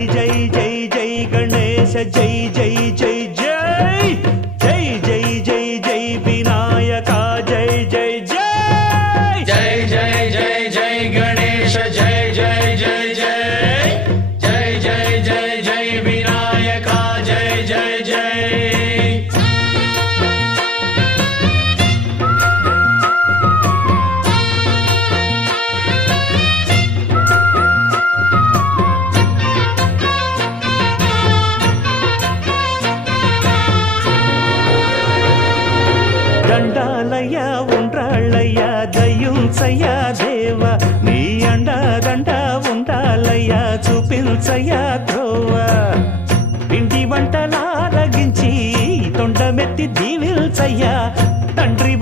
జై జై జై గణేశ జై జై జై జై జై జై జై జై వినాయక జై జై జై జై జై జై జై గణేశ జై జై జై జై జై జై జై జై వినాయక జై జై జై దండాలయ్య ఉండ్రాళ్ళయ్య దయ్యుంచయ్య దేవ నీ అండదండ ఉండాలయ్య చూపించయ్య ధ్రువ పిండి వంటలారగించి తొండమెత్తి దీవిల్చయ్య తండ్రి